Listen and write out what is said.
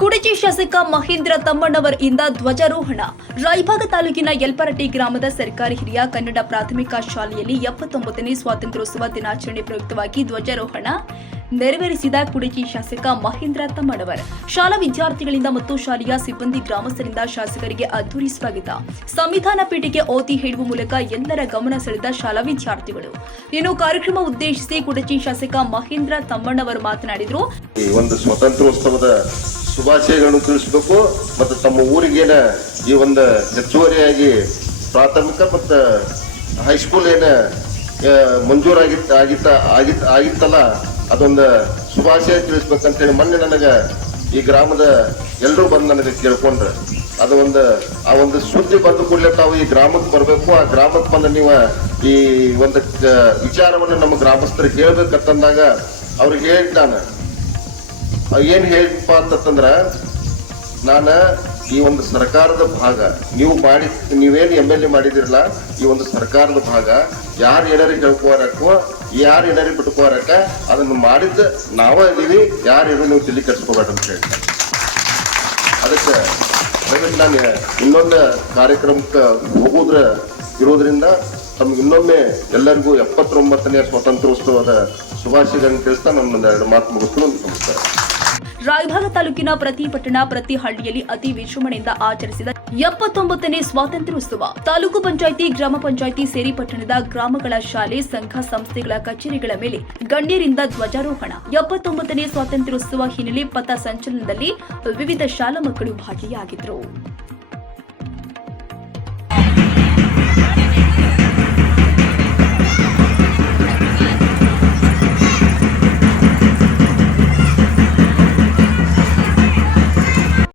ಕುಡಚಿ ಶಾಸಕ ಮಹೇಂದ್ರ ತಮ್ಮಣ್ಣವರ್ ಇಂದ ಧ್ವಜಾರೋಹಣ. ರಾಯಭಾಗ ತಾಲೂಕಿನ ಯಲ್ಪರಟ್ಟಿ ಗ್ರಾಮದ ಸರ್ಕಾರಿ ಹಿರಿಯ ಕನ್ನಡ ಪ್ರಾಥಮಿಕ ಶಾಲೆಯಲ್ಲಿ ಎಪ್ಪತ್ತೊಂಬತ್ತನೇ ಸ್ವಾತಂತ್ರ್ಯೋತ್ಸವ ದಿನಾಚರಣೆ ಪ್ರಯುಕ್ತವಾಗಿ ಧ್ವಜಾರೋಹಣ ನೆರವೇರಿಸಿದ ಕುಡಚಿ ಶಾಸಕ ಮಹೇಂದ್ರ ತಮ್ಮಣ್ಣವರ್. ಶಾಲಾ ವಿದ್ಯಾರ್ಥಿಗಳಿಂದ ಮತ್ತು ಶಾಲೆಯ ಸಿಬ್ಬಂದಿ ಗ್ರಾಮಸ್ಥರಿಂದ ಶಾಸಕರಿಗೆ ಅದ್ದೂರಿ ಸ್ವಾಗತ. ಸಂವಿಧಾನ ಪೀಠಕ್ಕೆ ಓತಿ ಹೇಳುವ ಮೂಲಕ ಎಲ್ಲರ ಗಮನ ಸೆಳೆದ ಶಾಲಾ ವಿದ್ಯಾರ್ಥಿಗಳು. ಇನ್ನು ಕಾರ್ಯಕ್ರಮ ಉದ್ದೇಶಿಸಿ ಕುಡಚಿ ಶಾಸಕ ಮಹೇಂದ್ರ ತಮ್ಮಣ್ಣವರು ಮಾತನಾಡಿದರು. ಈ ಒಂದು ಸ್ವಾತಂತ್ರ್ಯೋತ್ಸವದ ಶುಭಾಶಯಗಳನ್ನು ತಿಳಿಸಬೇಕು ಮತ್ತು ತಮ್ಮ ಊರಿಗೇನ ಈ ಒಂದು ಹೆಚ್ಚುವರಿಯಾಗಿ ಪ್ರಾಥಮಿಕ ಮತ್ತು ಹೈಸ್ಕೂಲ್ ಏನ ಮಂಜೂರಾಗಿತ್ತು, ಆಗಿತ್ತ, ಆಗಿತ್ತು, ಆಗಿತ್ತಲ್ಲ, ಅದೊಂದು ಶುಭಾಶಯ ತಿಳಿಸ್ಬೇಕಂತೇಳಿ ಮೊನ್ನೆ ನನಗೆ ಈ ಗ್ರಾಮದ ಎಲ್ಲರೂ ಬಂದು ನನಗೆ ಕೇಳ್ಕೊಂಡ್ರೆ. ಅದು ಒಂದು, ಆ ಒಂದು ಸುದ್ದಿ ಬಂದು ಕೂಡಲೇ ತಾವು ಈ ಗ್ರಾಮಕ್ಕೆ ಬರಬೇಕು, ಆ ಗ್ರಾಮಕ್ಕೆ ಬಂದು ನೀವು ಈ ಒಂದು ವಿಚಾರವನ್ನು ನಮ್ಮ ಗ್ರಾಮಸ್ಥರಿಗೆ ಹೇಳ್ಬೇಕಂತಂದಾಗ ಅವ್ರಿಗೆ ಹೇಳಿದ್ ನಾನು ಏನ್ ಹೇಳಿಪ್ಪ ಅಂತಂದ್ರ ನಾನು ಈ ಒಂದು ಸರ್ಕಾರದ ಭಾಗ, ನೀವು ಮಾಡಿ ನೀವೇನು ಎಂ ಎಲ್ ಎ ಮಾಡಿದಿರಲ್ಲ, ಈ ಒಂದು ಸರ್ಕಾರದ ಭಾಗ, ಯಾರು ಏನಾರು ಹೇಳ್ಕೋರಕ್ಕೋ ಯಾರು ಏನಾರು ಬಿಟ್ಕೋರಕ್ಕ ಅದನ್ನು ಮಾಡಿದ್ದು ನಾವ ಇದೀವಿ, ಯಾರು ಏನು ನೀವು ತಿಳಿ ಕಟ್ಸ್ಕೋಬೇಡ ಅಂತ ಹೇಳಿ. ಅದಕ್ಕೆ ದಯವಿಟ್ಟು ನಾನು ಇನ್ನೊಂದು ಕಾರ್ಯಕ್ರಮಕ್ಕೆ ಹೋಗೋದ್ರ ಇರೋದ್ರಿಂದ ತಮ್ಗೆ ಇನ್ನೊಮ್ಮೆ ಎಲ್ಲರಿಗೂ ಎಪ್ಪತ್ತೊಂಬತ್ತನೇ ಸ್ವಾತಂತ್ರ್ಯೋತ್ಸವದ ಶುಭಾಶಯಗಳನ್ನು ತಿಳಿಸ್ತಾ ನನ್ನ ಎರಡು ಮಾತು ಮುಗಿಸ್ತು ನಮಸ್ಕಾರ. ರಾಯಭಾಗ ತಾಲೂಕಿನ ಪ್ರತಿ ಪಟ್ಟಣ, ಪ್ರತಿ ಹಳ್ಳಿಯಲ್ಲಿ ಅತಿ ವಿಜೃಂಭಣೆಯಿಂದ ಆಚರಿಸಿದ ಎಪ್ಪತ್ತೊಂಬತ್ತನೇ ಸ್ವಾತಂತ್ರ್ಯೋತ್ಸವ. ತಾಲೂಕು ಪಂಚಾಯಿತಿ, ಗ್ರಾಮ ಪಂಚಾಯಿತಿ ಸೇರಿ ಪಟ್ಟಣದ ಗ್ರಾಮಗಳ ಶಾಲೆ, ಸಂಘ ಸಂಸ್ಥೆಗಳ ಕಚೇರಿಗಳ ಮೇಲೆ ಗಣ್ಯರಿಂದ ಧ್ವಜಾರೋಹಣ. ಎಪ್ಪತ್ತೊಂಬತ್ತನೇ ಸ್ವಾತಂತ್ರ್ಯೋತ್ಸವ ಹಿನ್ನೆಲೆ ಪಥ ಸಂಚಲನದಲ್ಲಿ ವಿವಿಧ ಶಾಲಾ ಮಕ್ಕಳು ಭಾಗಿಯಾಗಿದ್ದರು